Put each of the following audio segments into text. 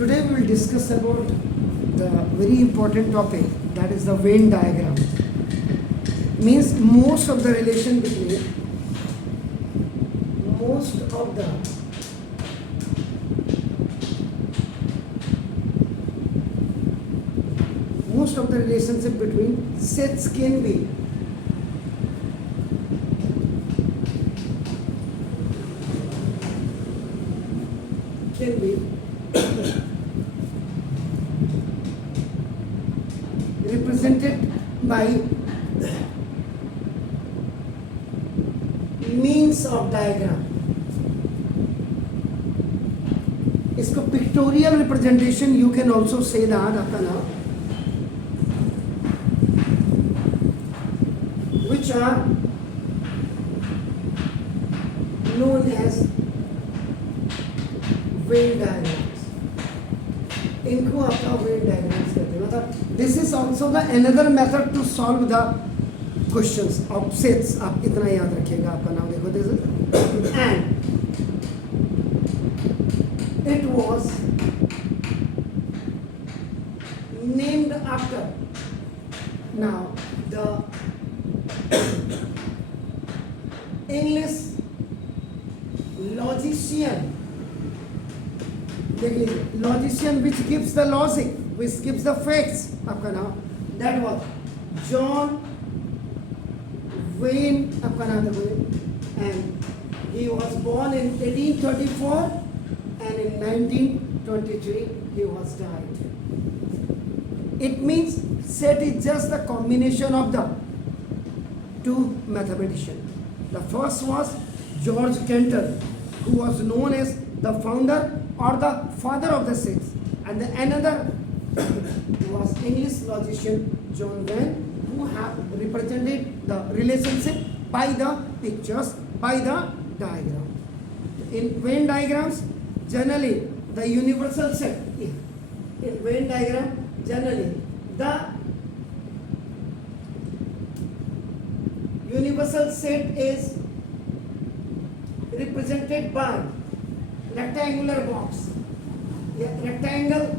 Today we will discuss about the very important topic, that is the Venn diagram. Means most of the relation between relationship between sets can be represented by means of diagram. इसको pictorial representation you can also say that अपना, which are known as Venn diagrams. इनको आपका Venn diagrams कहते हैं. मतलब this is also the another method to solve the questions of sets. आप इतना याद रखिएगा. आपका नाम देखो, this is and it was named after now the English logician. Logician which gives the logic, which gives the facts. आपका नाम, that was John Wayne. आपका नाम देखो, and he was born in 1834 and in 1923 he was died. It means set is just the combination of the two mathematicians. The first was George Cantor, who was known as the founder or the father of the sets, and the another was English logician John Wayne, who have represented the relationship by the pictures, by the diagram. In Venn diagrams, generally the universal set. In Venn diagram, generally the universal set is represented by rectangular box. Yeah, rectangle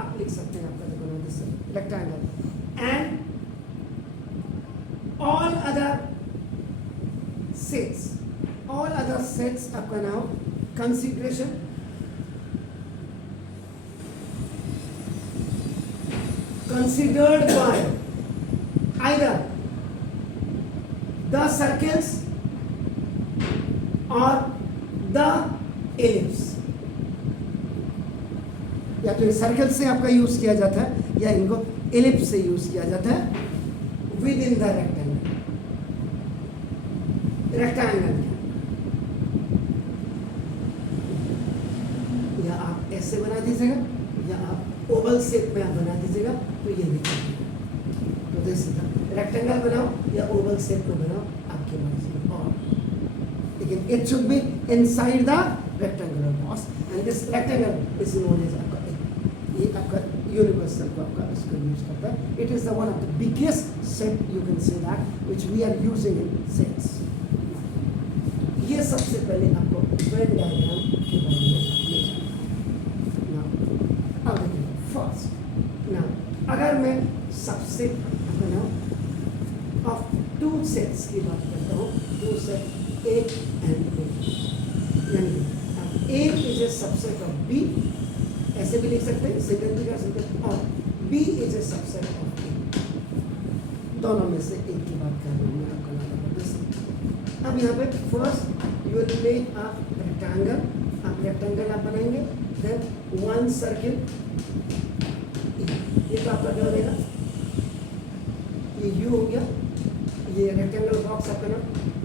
आप लिख सकते हैं. आपका देखो ना, this rectangle, and all other sets आपका नाम consideration considered by either the circles or the ellipse. या तो सर्कल से आपका यूज किया जाता है या इनको एलिप्स से यूज किया जाता है विद इन द रेक्टेंगल. या आप ऐसे बना दीजिएगा या आप ओवल शेप में आप बना दीजिएगा, तो ये भी तो जैसे रेक्टेंगल बनाओ या ओवल शेप में बनाओ, आपकी मर्जी. और लेकिन it should be inside the rectangular box, and this rectangle is known as ये आपका यूनिवर्सल को आपका इसको यूज करता है. It is the one of the biggest set, you can say that, which we are using in sets. ये सबसे पहले आपको वेन डायग्राम के बारे में ले जाना. अब देखिए फर्स्ट ना, अगर मैं सबसे ऑफ टू सेट्स की बात करता हूँ, two set A and B, यानी A is a subset of B, ऐसे भी लिख सकते हैं, सेकंड भी कर सकते हैं, और B is a subset of A. दोनों में से एक की बात कर रहा हूँ मैं आपका नाम. अब यहाँ पे first you will make a rectangle. आप रेक्टेंगल आप बनाएंगे, देन वन सर्किल. ये तो आपका क्या हो जाएगा, ये यू हो गया, ये रेक्टेंगल बॉक्स आपका ना,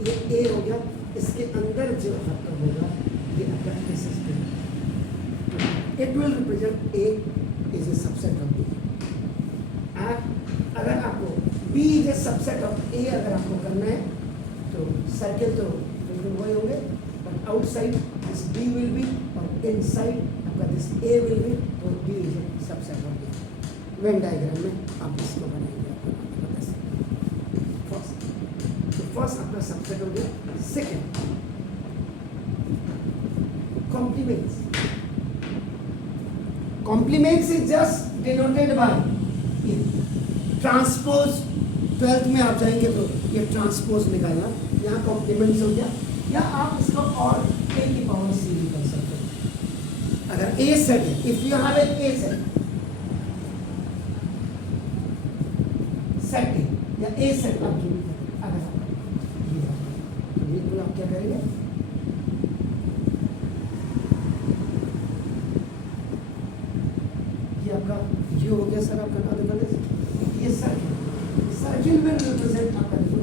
ये ए हो गया. इसके अंदर जो आपका होगा ये आपका this is B. It will represent A is a subset of B. अगर आपको B is a subset of A अगर आपको करना है तो सर्किल तो वही होंगे, but outside this B will be और इनसाइड आपका दिस A will be, तो B is a subset of B. Venn diagram में आप इसको बनाएंगे. फर्स्ट आपका सबसेट हो गया. Second complements. Complements is just denoted by transpose. 12th में आप जाएंगे तो ये ट्रांसपोज निकालना, यहाँ कॉम्प्लीमेंट्स हो गया, या आप इसको और a की पावर c भी कर सकते हो। अगर a सेट है, if you have an a set set या a सेट आप जो भी करें, अगर बिल्कुल आप क्या करेंगे, ये आपका ये हो गया सर आपका ना देखा, ये सर्किल में रिप्रेजेंट आपका देखो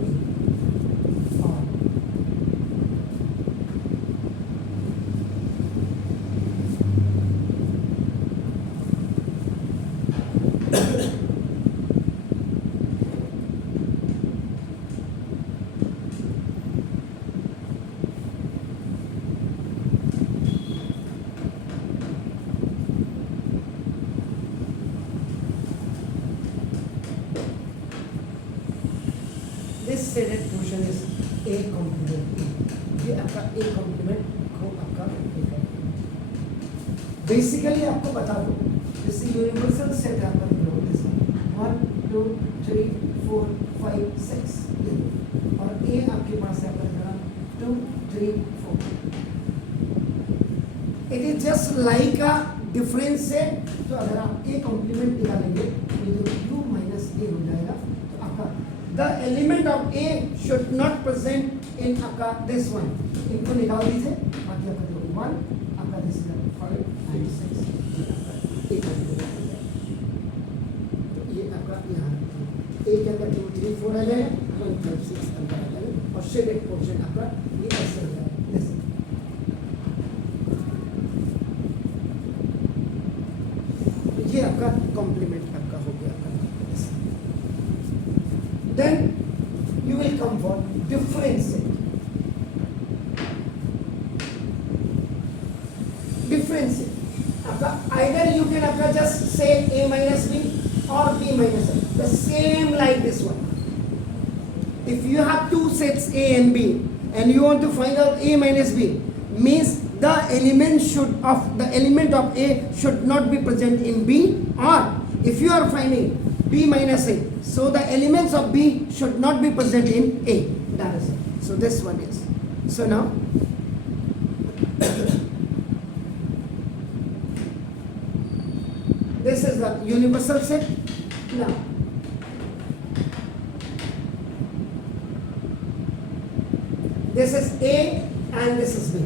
this shaded portion is a complement, ये आपका a complement को आपका बेसिकली आपको बता दो, जैसे यूनिवर्सल सेट आपका दिस 1 2 3 4 5 6 और a आपके पास है आपका 2 3 4, it is just like a difference set. तो अगर आप a कॉम्प्लीमेंट निकालेंगे तो ये u माइनस a हो जाएगा। तो आपका the element of a should not present in आपका this one, इनको निकाल दीजिए, बाकी आपका जो 1 आपका this is 5 and 6 तो ये आपका यहाँ a के अंदर 2 3 4 आ जाएगा, 1 5 6 अंदर आ जाएगा, और शेडेड पोर्शन आपका ये ऐसे हो जाएगा, जैसे ये आपका कॉम्प्लीमेंट आपका हो गया आपका। Then you will come for differentiate. आपका either you can आपका just say a minus b or b minus a, the same like this one. If you have two sets a and b and you want to find out a minus b, means the element of a should not be present in b, or if you are finding b minus a, so the elements of b should not be present in a. That is it. So this one is. So now this is the universal set. Now this is a and this is b.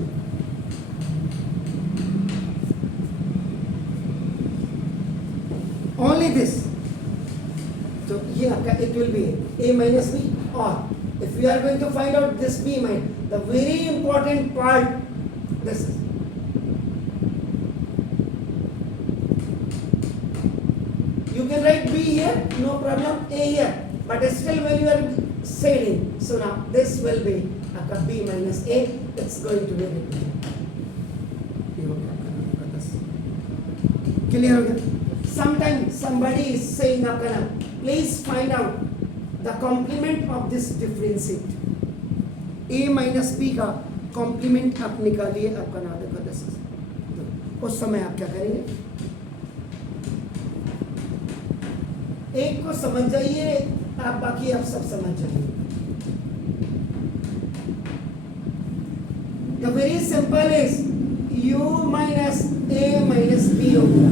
Only this. So here it will be a minus b, or if we are going to find out this b minus, the very important part, this is. You can write b here, no problem, a here, but still when you are shading, so now this will be b minus a, it's going to be clear हो गया? Sometimes somebody is saying आपका नाम, please find out the complement of this differentiate. a minus b का complement आप निकालिए, आपका नाम देखो this is. उस समय आप क्या करेंगे? एक को समझ जाइए, आप बाकी आप सब समझ जाइए. The very simple is u minus a minus b हो गया.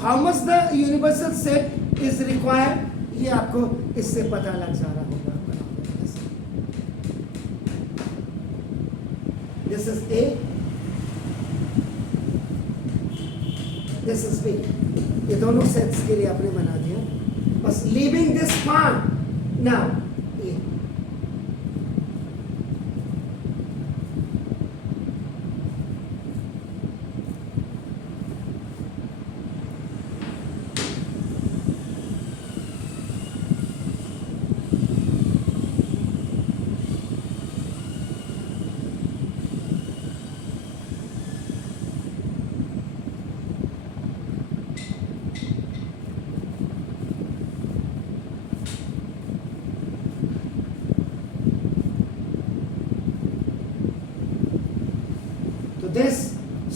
How much the universal set is required, ये आपको इससे पता लग जा रहा होगा. This is A, this is B. ये दोनों सेट्स के लिए आपने बना दिया. बस leaving this part now. A.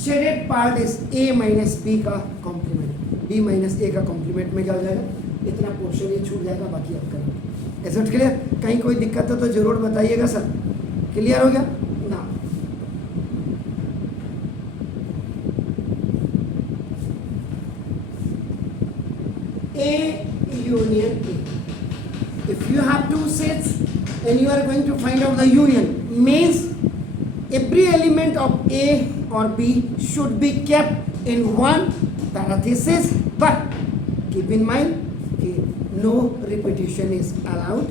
Shaded part is A minus B का कॉम्प्लीमेंट, बी माइनस ए का कॉम्प्लीमेंट में क्या हो जाएगा, इतना पोर्शन ये छूट जाएगा, बाकी आप करेंगे। Is it clear? कहीं कोई दिक्कत हो तो जरूर बताइएगा सर। क्लियर हो गया ना? A union A. If you have two sets and you are going to find out the union, means every element of A or B should be kept in one parenthesis, but keep in mind no repetition is allowed.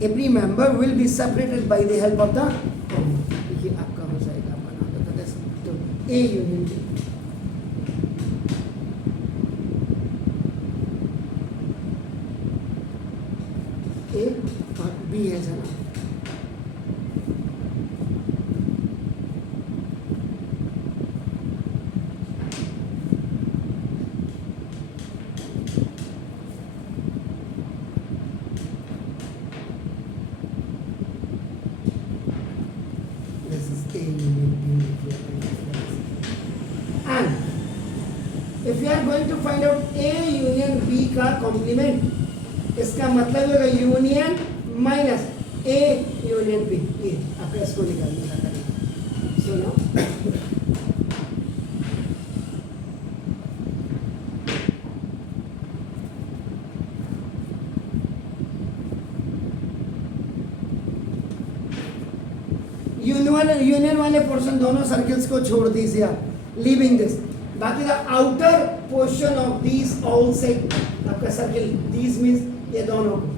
Every member will be separated by the help of the comma. ये आपका हो जाएगा बना देता है तो A union B. A और B है जना। This is A union B. And if you are going to find out A union B का complement, इसका मतलब होगा union minus A union B, ये आपका इसको निकालने का तरीका। सुनो, यूनियन वाले पोर्शन दोनों सर्कल्स को छोड़ दीजिए आप, लीविंग दिस, बाकी the outer portion of these all set आपका सर्किल, दीज मीन्स ये दोनों को।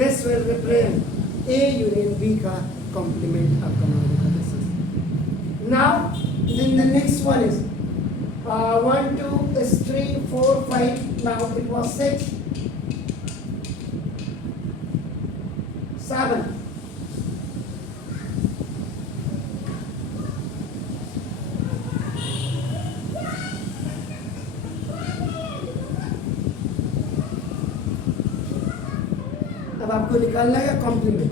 This will represent A union B का complement आपका मालूम है। Now, then the next one is 1, 2, 3, 4, 5. Now it was 6, 7. अब आपको निकालना है complement,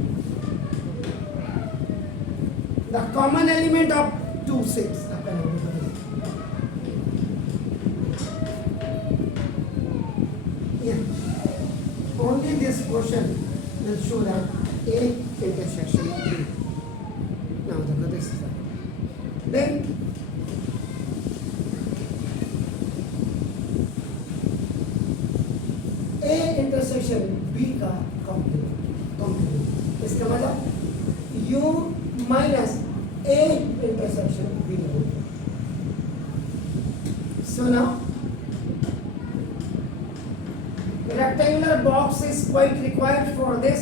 the common element of two sets आपका only this portion will show that A intersection of B. Now the this is that. Then A intersection B का complement, इसका मतलब U minus A intersection B. So now rectangular box is quite required for this.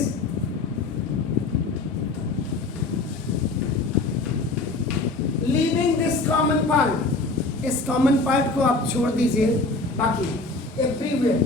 Leaving this common part, इस common part को आप छोड़ दीजिए, बाकी everywhere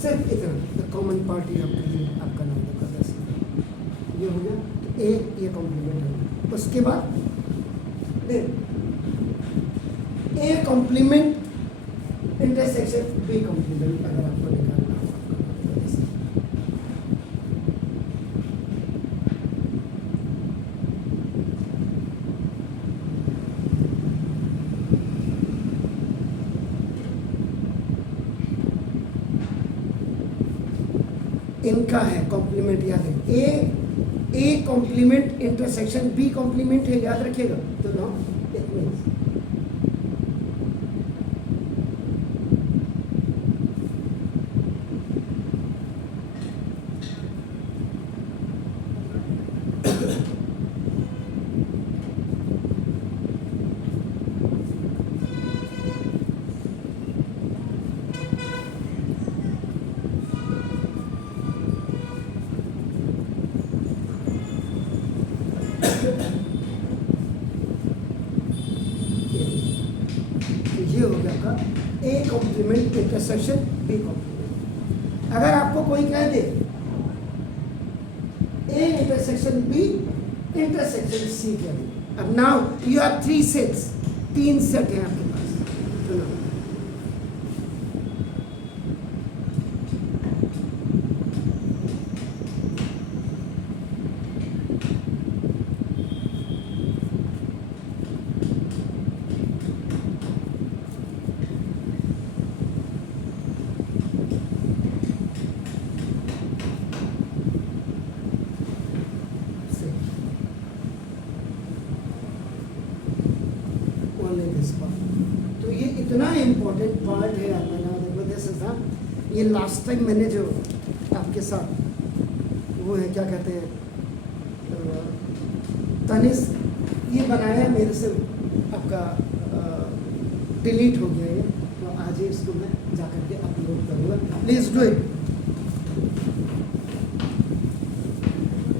सिर्फ इतना द कॉमन पार्ट ये आपका नाम होगा 10, ये हो गया तो ए ये कॉम्प्लीमेंट हो। उसके बाद A complement intersection B complement अगर आपको निकालना हो। इनका है कॉम्प्लीमेंट, याद है, A complement intersection B complement है, याद रखिएगा। तो नाउ इट मीन्स ये हो गया आपका A complement intersection B complement. अगर आपको कोई कह दे A intersection B intersection C कह दे, अब now you have 3 sets, 3 set हैं आपके पास। चलो तो ये इतना इम्पोर्टेंट पार्ट है आपका दिस इज ना, ये लास्ट टाइम मैंने जो आपके साथ वो है क्या कहते हैं तनिस ये बनाया मेरे से आपका डिलीट हो गया ये, तो आज ही इसको मैं जा करके अपलोड करूँगा। Please do it.